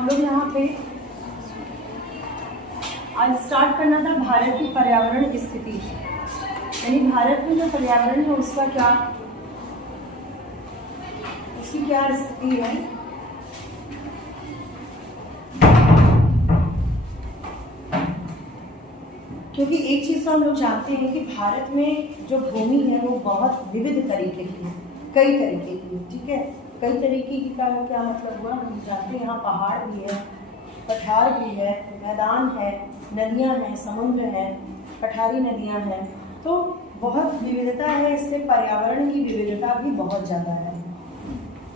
हम लोग यहाँ पे आज स्टार्ट करना था भारत की पर्यावरण स्थिति, यानी भारत में जो पर्यावरण है उसकी क्या स्थिति है। क्योंकि एक चीज तो हम लोग जानते हैं कि भारत में जो भूमि है वो बहुत विविध तरीके की है, कई तरीके की है, ठीक है। कई तरीके की का क्या मतलब हुआ, हम जानते हैं यहाँ पहाड़ भी है, पठार भी है, मैदान है, नदियाँ हैं, समुद्र है, पठारी नदियाँ हैं, तो बहुत विविधता है। इसमें पर्यावरण की विविधता भी बहुत ज़्यादा है।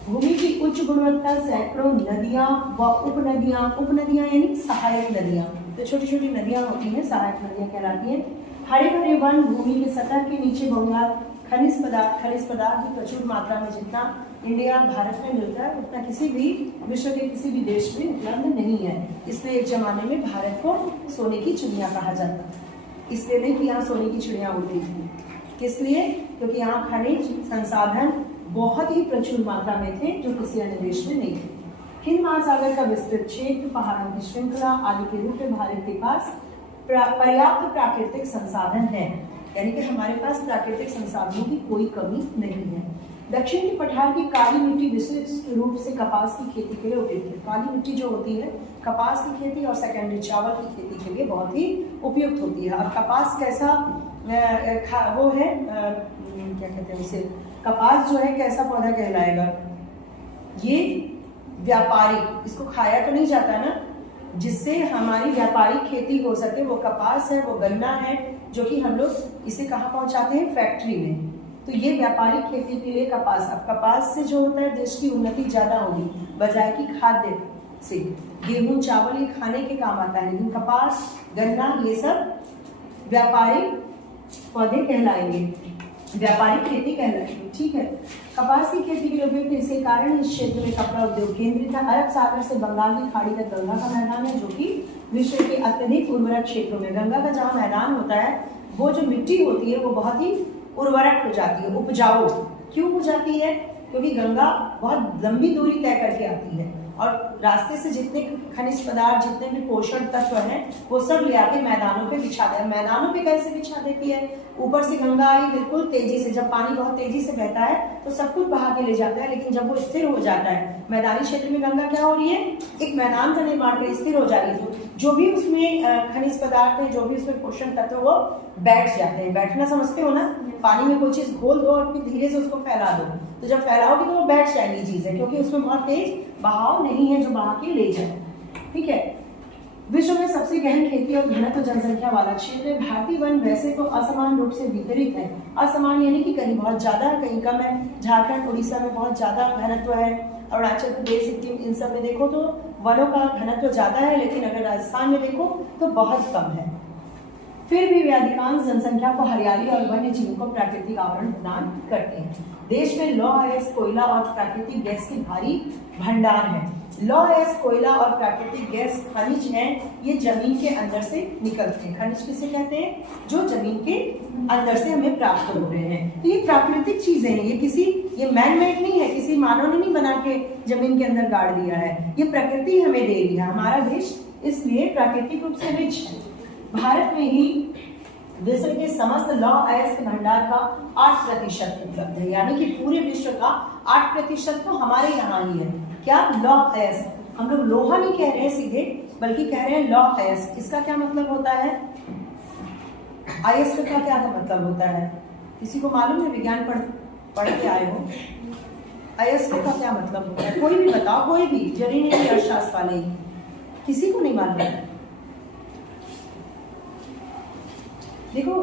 भूमि की उच्च गुणवत्ता, सैकड़ों नदियाँ व उपनदियाँ यानी सहायक नदियाँ, तो छोटी छोटी नदियाँ होती हैं, सहायक नदियाँ कहलाती हैं। हरे भरे वन, भूमि के सतह के नीचे बहुतायत खनिज पदार्थ की प्रचुर मात्रा में, जितना इंडिया भारत में मिलता है उतना किसी भी विश्व के किसी भी देश में उपलब्ध नहीं है। इसलिए एक जमाने में भारत को सोने की चिड़िया कहा जाता था, इसलिए नहीं कि यहाँ सोने की चिड़िया उड़ती थी। किस लिए? क्योंकि यहाँ खनिज संसाधन बहुत ही प्रचुर मात्रा में थे, जो किसी अन्य देश में नहीं थे। हिंद महासागर का विस्तृत क्षेत्र, पहाड़ों की श्रृंखला आदि के रूप में भारत के पास पर्याप्त प्राकृतिक संसाधन है, यानी कि हमारे पास प्राकृतिक संसाधनों की कोई कमी नहीं है। दक्षिण की पठार की काली मिट्टी विशेष रूप से कपास की खेती के लिए उपयुक्त है। काली मिट्टी जो होती है कपास की खेती और सेकेंडरी चावल की खेती के लिए बहुत ही उपयुक्त होती है। अब कपास कैसा वो है, क्या कहते हैं उसे, कपास जो है कैसा पौधा कहलाएगा? ये व्यापारिक, इसको खाया तो नहीं जाता ना, जिससे हमारी व्यापारिक खेती हो सके वो कपास है, वो गन्ना है, जो कि हम लोग इसे कहाँ पहुंचाते हैं? फैक्ट्री में। तो ये व्यापारिक खेती के लिए कपास। अब कपास से जो होता है देश की उन्नति ज्यादा होगी बजाय की खाद्य से। गेहूं चावल ये खाने के काम आता है, लेकिन कपास गन्ना ये सब व्यापारिक पौधे कहलाएंगे, व्यापारिक खेती कहलाएगी, ठीक है। कपास की खेती के लिए उपयुक्त, इसके कारण इस क्षेत्र में कपड़ा उद्योग केंद्रित है। अरब सागर से बंगाल की खाड़ी तक गंगा का मैदान है, जो कि विश्व के अत्यधिक उर्वरक क्षेत्रों में, गंगा का जहाँ मैदान होता है वो जो मिट्टी होती है वो बहुत ही उर्वरक हो जाती है, उपजाऊ। क्यों हो जाती है? क्योंकि गंगा बहुत लंबी दूरी तय करके आती है और रास्ते से जितने खनिज पदार्थ, जितने भी पोषण तत्व हैं वो सब ले आके मैदानों पे बिछा दे। मैदानों पे कैसे बिछा देती है? ऊपर से गंगा आई बिल्कुल तेजी से, जब पानी बहुत तेजी से बहता है तो सब कुछ बहा के ले जाता है, लेकिन जब वो स्थिर हो जाता है, मैदानी क्षेत्र में गंगा क्या हो रही है? एक मैदान का निर्माण कर स्थिर हो जा रही है। जो भी उसमें खनिज पदार्थ है, जो भी उसमें पोषण तत्व वो बैठ जाते हैं। बैठना समझते हो ना? पानी में कोई चीज घोल दो और फिर धीरे से उसको फैला दो, तो जब फैलाओगे तो वो बैठ जाएगी चीजें, क्योंकि उसमें बहुत तेज बहाव नहीं है जो बहा के ले जाए, ठीक है। विश्व में सबसे गहन खेती और घनत्व जनसंख्या वाला क्षेत्र है। भारतीय वन वैसे तो असमान रूप से वितरित है, असमान यानी कि कहीं बहुत ज्यादा है, कहीं कम है। झारखंड उड़ीसा में बहुत ज्यादा घनत्व है, अरुणाचल प्रदेश सिक्किम इन सब में देखो तो वनों का घनत्व ज्यादा है, लेकिन अगर राजस्थान में देखो तो बहुत कम है। फिर भी वे अधिकांश जनसंख्या को हरियाली और वन्य जीवों को प्राकृतिक आवरण प्रदान करते हैं। देश में लौह अयस्क कोयला और प्राकृतिक गैस की भारी भंडार है। लौह अयस्क कोयला और प्राकृतिक गैस खनिज हैं, ये जमीन के अंदर से निकलते हैं। खनिज किसे कहते हैं? जो जमीन के अंदर से हमें प्राप्त हो रहे हैं। तो ये प्राकृतिक चीजें हैं, ये मैन मेड नहीं है, किसी मानव ने नहीं बना के जमीन के अंदर गाड़ दिया है, ये प्रकृति हमें दे रही है। हमारा देश इसलिए प्राकृतिक रूप से रिच है। भारत में ही विश्व के समस्त लौह अयस्क भंडार का 8% उपलब्ध है, यानी कि पूरे विश्व का 8% तो हमारे यहाँ ही है। क्या? लौह अयस्क। हम लोग लोहा नहीं कह रहे हैं सीधे, बल्कि कह रहे हैं लौह अयस्क। इसका क्या मतलब होता है? अयस्क का क्या मतलब होता है? किसी को मालूम है? विज्ञान पढ़ के आए हो? अयस्क का क्या मतलब होता है? कोई भी बताओ, कोई भी, जरूरी नहीं अर्थशास्त्र वाले, किसी को नहीं मालूम है? देखो,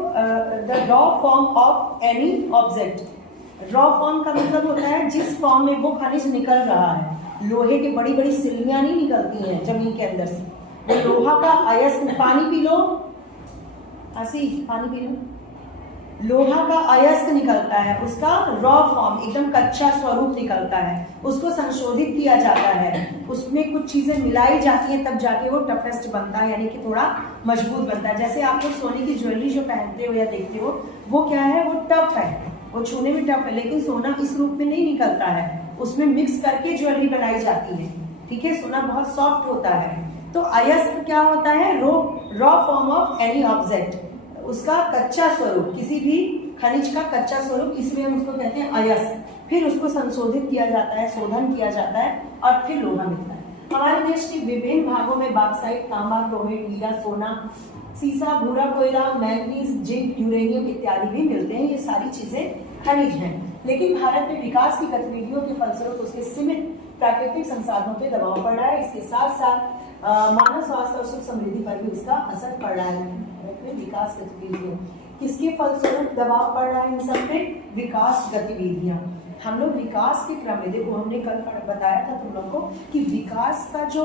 the raw form of any object. Raw form का मतलब होता है जिस फॉर्म में वो खनिज निकल रहा है। लोहे के बड़ी बड़ी सिल्लियां नहीं निकलती हैं जमीन के अंदर से, वो लोहा का अयस्क। पानी पी लो, हंसी, पानी पी लो। लोहा का अयस्क निकलता है, उसका रॉ फॉर्म, एकदम कच्चा स्वरूप निकलता है, उसको संशोधित किया जाता है, उसमें कुछ चीजें मिलाई जाती हैं, तब जाके वो टफेस्ट बनता है, यानी कि थोड़ा मजबूत बनता है। जैसे आप लोग सोने की ज्वेलरी जो पहनते हो या देखते हो, वो क्या है? वो टफ है, वो छूने में टफ है, लेकिन सोना इस रूप में नहीं निकलता है, उसमें मिक्स करके ज्वेलरी बनाई जाती है। ठीक है, सोना बहुत सॉफ्ट होता है। तो अयस्क क्या होता है? Raw form of any object, उसका कच्चा स्वरूप, किसी भी खनिज का कच्चा स्वरूप, इसलिए हम उसको कहते हैं अयस्क। फिर उसको संशोधित किया जाता है, शोधन किया जाता है और फिर लोहा मिलता है। हमारे देश के विभिन्न भागों में बॉक्साइट, तांबा, क्रोमेट, हीरा, सोना, सीसा, भूरा कोयला, मैंगनीज, जिंक, यूरेनियम इत्यादि भी मिलते हैं। ये सारी चीजें खनिज हैं। लेकिन भारत में विकास की गतिविधियों के फलस्वरूप उसके सीमित प्राकृतिक संसाधनों पर दबाव पड़ रहा है। इसके साथ साथ मानव स्वास्थ्य और सुख समृद्धि पर भी उसका असर पड़ रहा है। भारत में विकास गतिविधियों, किसके फलस्वरूप दबाव पड़ रहा है इन सब पे? विकास गतिविधियां। हम लोग विकास के क्रम में, देखो हमने कल बताया था तुम लोग को कि विकास का जो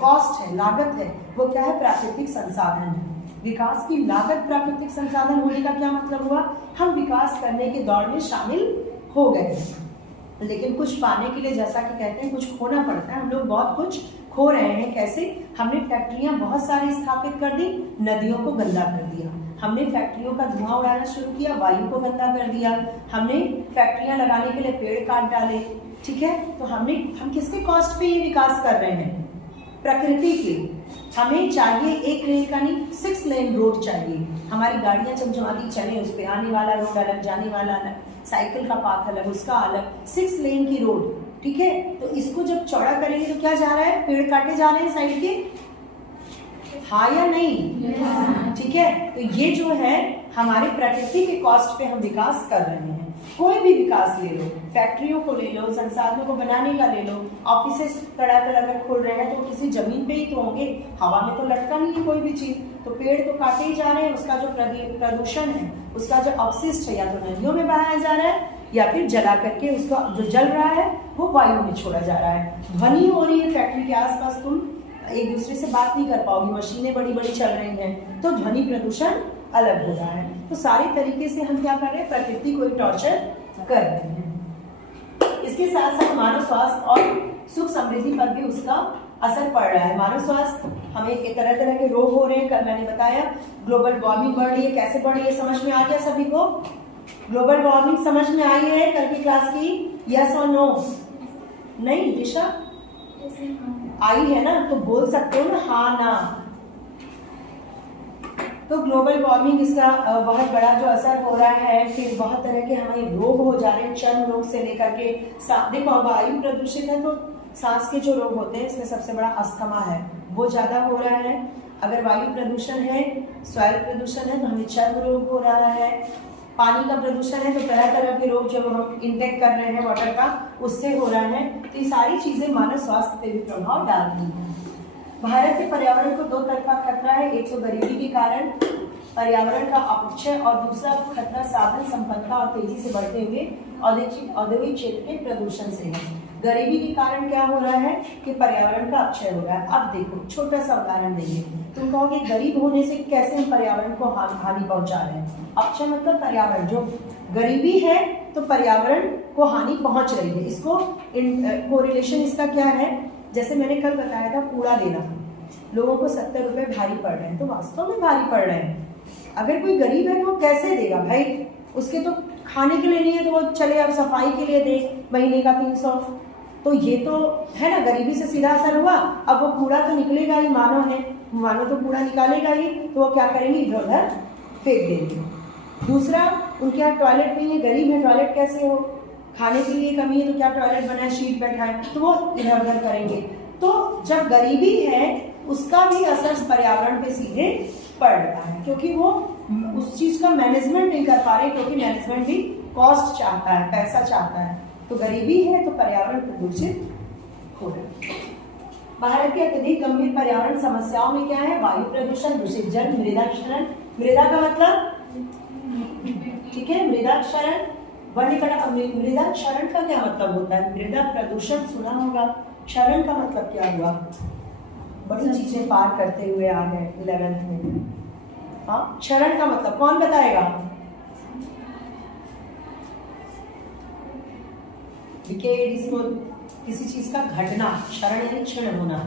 कॉस्ट है, लागत है, वो क्या है? प्राकृतिक संसाधन है। विकास की लागत प्राकृतिक संसाधन होने का क्या मतलब हुआ? हम विकास करने के दौर में शामिल हो गए, लेकिन कुछ पाने के लिए, जैसा कि कहते हैं, कुछ खोना पड़ता है। हम लोग बहुत कुछ खो रहे हैं। कैसे? हमने फैक्ट्रियां बहुत सारी स्थापित कर दी, नदियों को गंदा कर दिया। हमने फैक्ट्रियों का धुआं उड़ाना शुरू किया, वायु को गंदा कर दिया। हमने फैक्ट्रियां लगाने के लिए पेड़ काट डाले, ठीक है। तो हम किसके कॉस्ट पे ये विकास कर रहे हैं? प्रकृति के। हमें चाहिए एक लेन का नहीं, 6 लेन रोड चाहिए। हमारी गाड़ियां चमचमाती चले, उस पर आने वाला रोड अलग, जाने वाला अलग, साइकिल का पाथ अलग, उसका अलग, 6 लेन की रोड, ठीक है। तो इसको जब चौड़ा करेंगे तो क्या जा रहा है? पेड़ काटे जा रहे हैं साइड के, हाँ या नहीं? ठीक है। तो ये जो है हमारे प्रकृति के कॉस्ट पे हम विकास कर रहे हैं। कोई भी विकास ले लो, फैक्ट्रियों को ले लो, संसाधनों को बनाने का ले लो, ऑफिसेस तड़ाकर अगर खुल रहे हैं तो किसी जमीन पे ही तो होंगे, हवा में तो लटका नहीं है कोई भी चीज। तो पेड़ तो काटे ही जा रहे हैं, उसका जो प्रदूषण है, उसका जो अवशिष्ट है, या तो नदियों में बहाया जा रहा है या फिर जला करके उसका जो जल रहा है वो वायु में छोड़ा जा रहा है। ध्वनि हो रही है फैक्ट्री के आसपास, तुम एक दूसरे से बात नहीं कर पाओगी, मशीनें बड़ी बड़ी चल रही हैं, तो ध्वनि प्रदूषण अलग हो रहा है। तो सारे तरीके से हम क्या कर रहे हैं? प्रकृति को टॉर्चर कर रहे हैं। इसके साथ साथ मानव स्वास्थ्य और सुख समृद्धि पर भी उसका असर पड़ रहा है। मानव स्वास्थ्य, हमें एक तरह तरह के रोग हो रहे हैं। कल मैंने बताया ग्लोबल वार्मिंग बढ़ रही है, कैसे बढ़ रही है समझ में आ गया सभी को? ग्लोबल वार्मिंग समझ में आई है कल की क्लास की? यस और नो? नहीं दिशा आई है ना, तो बोल सकते हो ना हाँ ना। तो ग्लोबल वार्मिंग, इसका बहुत बड़ा जो असर हो रहा है। फिर बहुत तरह के हमें रोग हो जा रहे हैं, चर्म रोग से लेकर के, देखो वायु प्रदूषित है तो सांस के जो रोग होते हैं, इसमें सबसे बड़ा अस्थमा है, वो ज्यादा हो रहा है। अगर वायु प्रदूषण है, सॉइल प्रदूषण है, तो हमें चर्म रोग हो रहा है। पानी का प्रदूषण है तो तरह तरह के रोग जब हम इंटेक कर रहे हैं वाटर का, उससे हो रहा है। तो ये सारी चीजें मानव स्वास्थ्य पे भी प्रभाव डाल रही है। भारत के पर्यावरण को दो तरफा खतरा है, एक तो गरीबी के कारण पर्यावरण का अपक्षय और दूसरा खतरा साधन संपन्नता और तेजी से बढ़ते हुए औद्योगिक क्षेत्र के प्रदूषण से है। गरीबी के कारण क्या हो रहा है कि पर्यावरण का अपक्षय हो रहा है। अब देखो छोटा सा उदाहरण देंगे, तुम कहोगे गरीब होने से कैसे हम पर्यावरण को हानि पहुंचा रहे हैं? अपक्षय मतलब पर्यावरण, जो गरीबी है तो पर्यावरण को हानि पहुंच रही है। इसको कोरिलेशन इसका क्या है? जैसे मैंने कल बताया था कूड़ा देना, लोगों को 70 रुपए भारी पड़ रहे हैं, तो वास्तव में भारी पड़ रहे हैं। अगर कोई गरीब है तो वो कैसे देगा भाई? उसके तो खाने के लिए नहीं है, तो वो चले अब सफाई के लिए दे महीने का 300। तो ये तो है ना, गरीबी से सीधा असर हुआ। अब वो कूड़ा तो निकलेगा ही, मानो तो कूड़ा निकालेगा ही, तो वो क्या करेंगे? इधर उधर फेंक देंगे। दूसरा, उनके यहाँ टॉयलेट नहीं है, गरीब है, टॉयलेट कैसे हो? खाने के लिए कमी है तो क्या टॉयलेट बनाए, शीट बैठाए, तो वो इधर उधर करेंगे। तो जब गरीबी है उसका भी असर पर्यावरण पे सीधे पड़ रहा है, क्योंकि वो उस चीज का मैनेजमेंट नहीं कर पा रहे, क्योंकि मैनेजमेंट भी कॉस्ट चाहता है, पैसा चाहता है। तो गरीबी है तो पर्यावरण प्रदूषित हो रहा है। भारत के अत्यधिक गंभीर पर्यावरण समस्याओं में क्या है? वायु प्रदूषण, दूषित जल, मृदा क्षरण। मृदा का मतलब, ठीक है, मृदा क्षरण, मृदा क्षरण का क्या मतलब होता है? मृदा प्रदूषण सुना होगा, क्षरण का मतलब क्या हुआ? बड़ी चीजें पार करते हुए आ गए 11th में। हाँ, क्षरण का मतलब कौन बताएगा? इसको किसी चीज का घटना, क्षरण यानी क्षण होना।